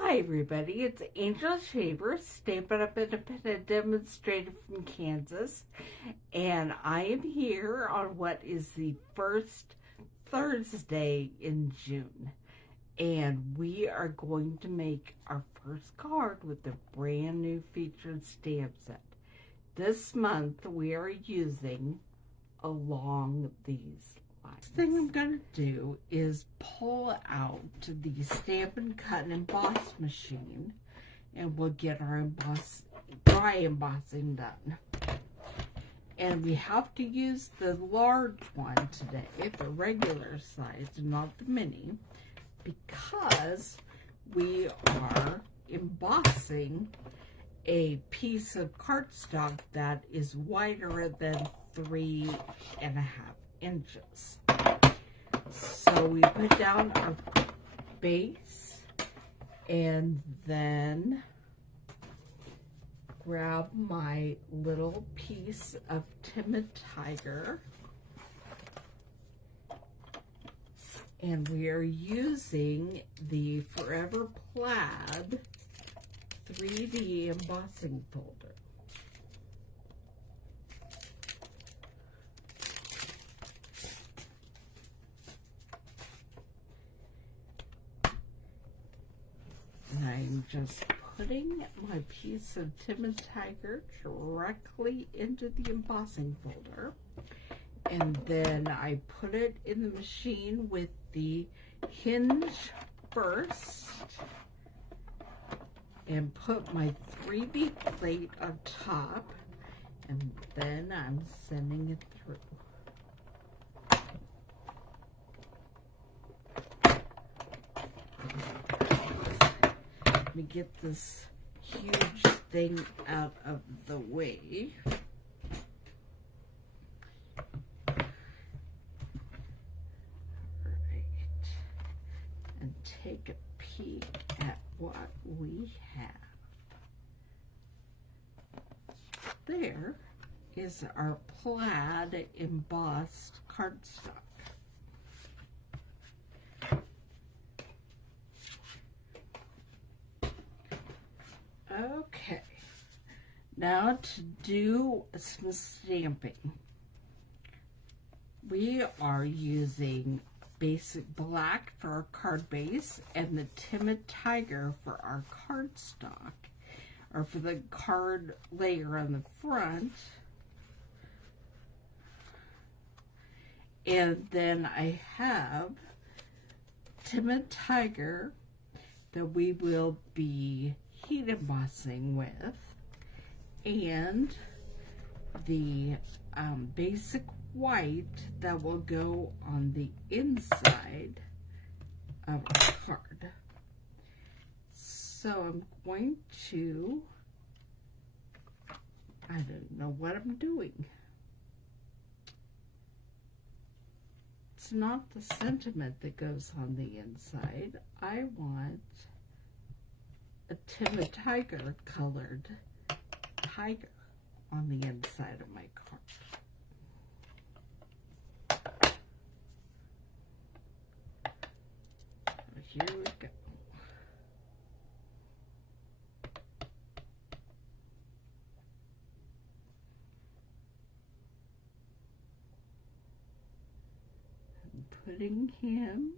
Hi everybody, it's Angel Shaver, Stampin Up Independent Demonstrator from Kansas, and I am here on what is the first Thursday in June, and we are going to make our first card with the brand new featured stamp set. This month we are using along these lines. Next thing I'm going to do is pull out the Stampin' Cut and Emboss machine, and we'll get our dry embossing done. And we have to use the large one today, the regular size, not the mini, because we are embossing a piece of cardstock that is wider than 3.5 inches. So we put down our base and then grab my little piece of Timid Tiger, and we are using the Forever Plaid 3D embossing folder. And I'm just putting my piece of Timid Tiger directly into the embossing folder, and then I put it in the machine with the hinge first, and put my 3D plate on top, and then I'm sending it through. Let me get this huge thing out of the way. Right. And take a peek at what we have. There is our plaid embossed cardstock. Okay, now to do some stamping. We are using basic black for our card base and the Timid Tiger for our cardstock, or for the card layer on the front. And then I have Timid Tiger that we will be heat embossing with, and the basic white that will go on the inside of our card. So I'm going to, I don't know what I'm doing. It's not the sentiment that goes on the inside. I want a Timid Tiger colored tiger on the inside of my card. So here we go. I'm putting him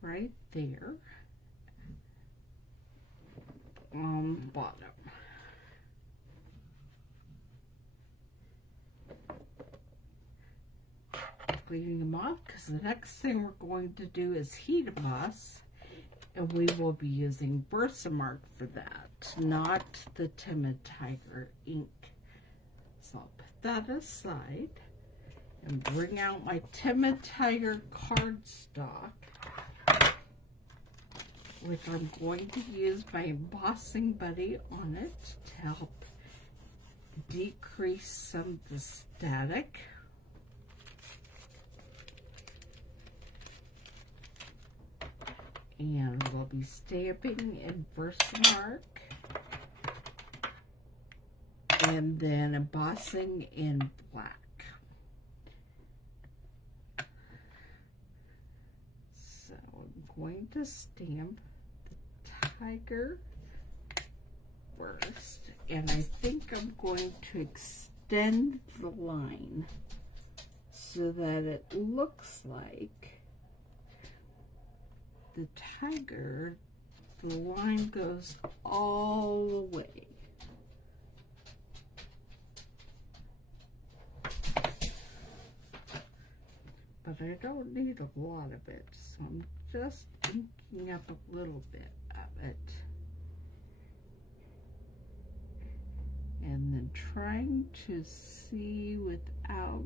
right there on the bottom. Cleaning them off, because the next thing we're going to do is heat emboss, and we will be using Versamark for that, not the Timid Tiger ink. So I'll put that aside and bring out my Timid Tiger cardstock, which I'm going to use my embossing buddy on it to help decrease some of the static. And we'll be stamping in Versamark and then embossing in black. So I'm going to stamp the tiger first, and I think I'm going to extend the line so that it looks like the tiger, the line goes all the way. But I don't need a lot of it, so I'm just inking up a little bit of it. And then trying to see without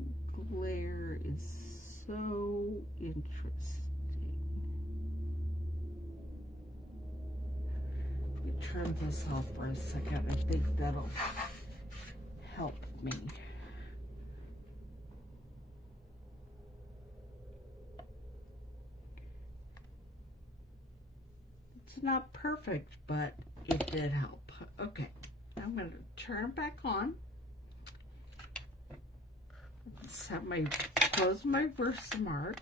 glare is so interesting. Let me turn this off for a second. I think that'll help me. It's not perfect, but it did help. Okay, I'm going to turn it back on. Close my Versamark,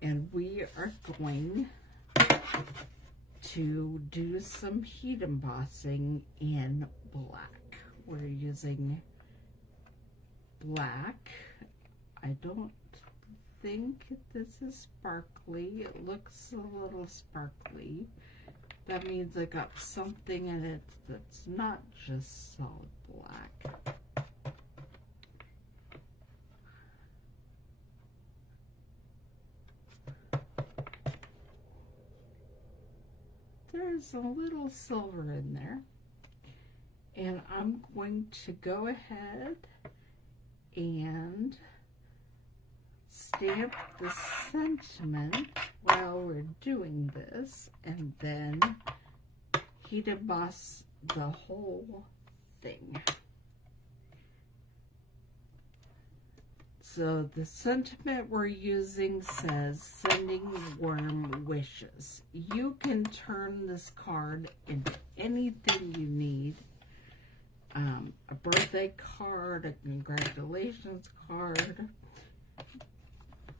and we are going to do some heat embossing in black. We're using black. I don't think this is sparkly. It looks a little sparkly. That means I got something in it that's not just solid black. There's a little silver in there, and I'm going to go ahead and stamp the sentiment while we're doing this, and then heat emboss the whole thing. So the sentiment we're using says, "Sending warm wishes." You can turn this card into anything you need. A birthday card, a congratulations card.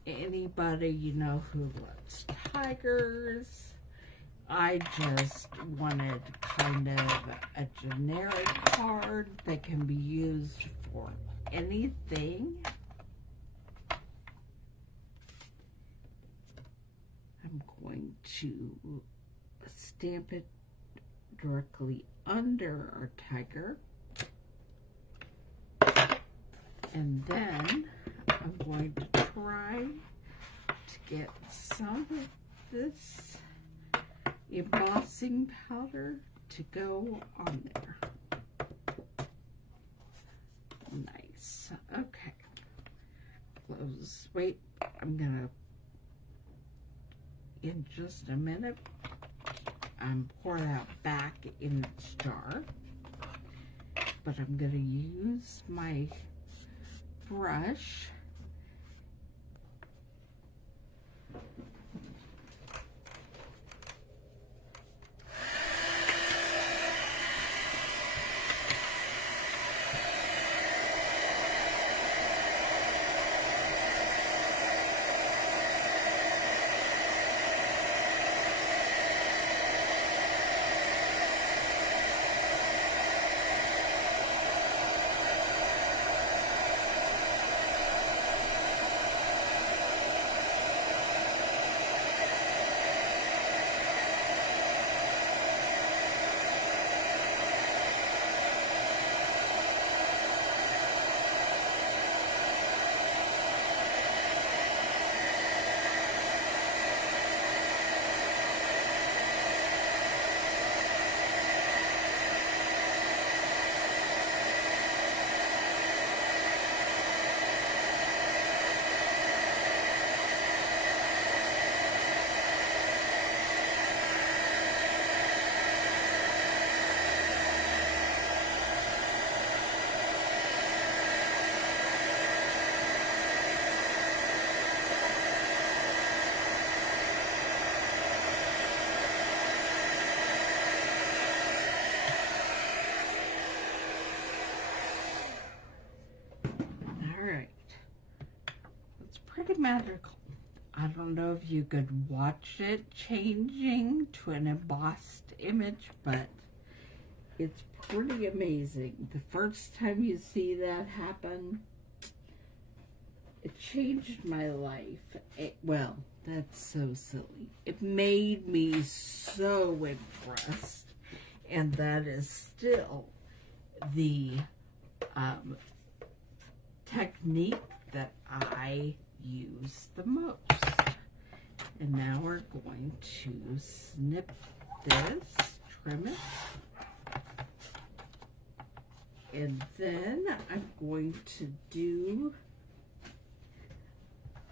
Anybody you know who loves tigers. I just wanted kind of a generic card that can be used for anything. I'm going to stamp it directly under our tiger. And then I'm going to try to get some of this embossing powder to go on there. Nice. Okay. Close. Wait, I'm gonna, in just a minute, pour that back in its jar. But I'm gonna use my brush magical. I don't know if you could watch it changing to an embossed image, but it's pretty amazing. The first time you see that happen, it changed my life. Well, that's so silly. It made me so impressed, and that is still the technique that I use the most. And now we're going to snip this, trim it, and then I'm going to do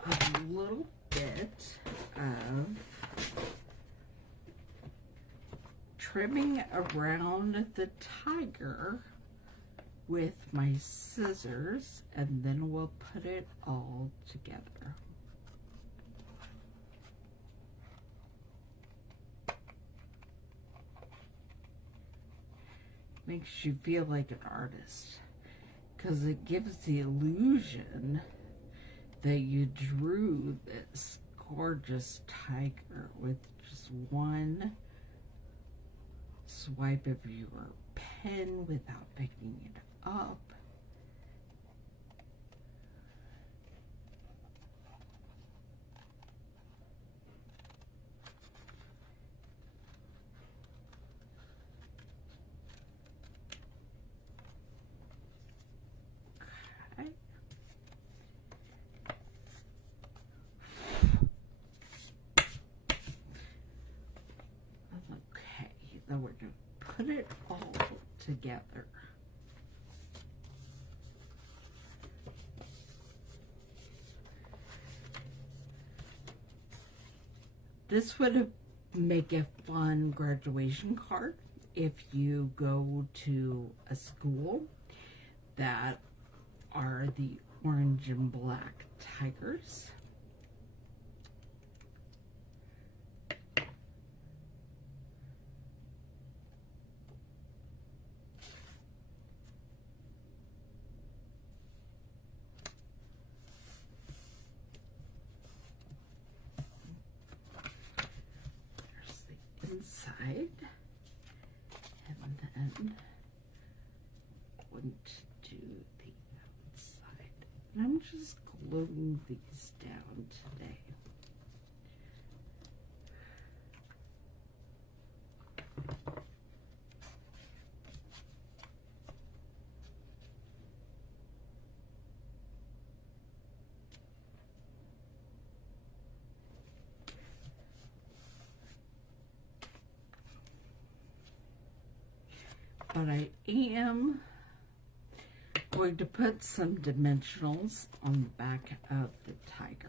a little bit of trimming around the tiger with my scissors, and then we'll put it all together. Makes you feel like an artist, because it gives the illusion that you drew this gorgeous tiger with just one swipe of your pen without picking it up. Then we're going to put it all together. This would make a fun graduation card if you go to a school that are the orange and black tigers. Inside, and then going to do the outside. And I'm just gluing these down today. But I am going to put some dimensionals on the back of the tiger.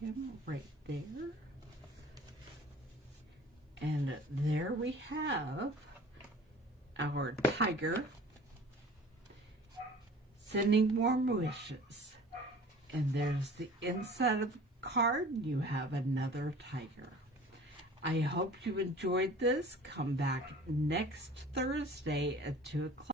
Him right there, and there we have our tiger sending warm wishes. And there's the inside of the card. You have another tiger. I hope you enjoyed this. Come back next Thursday at 2 o'clock.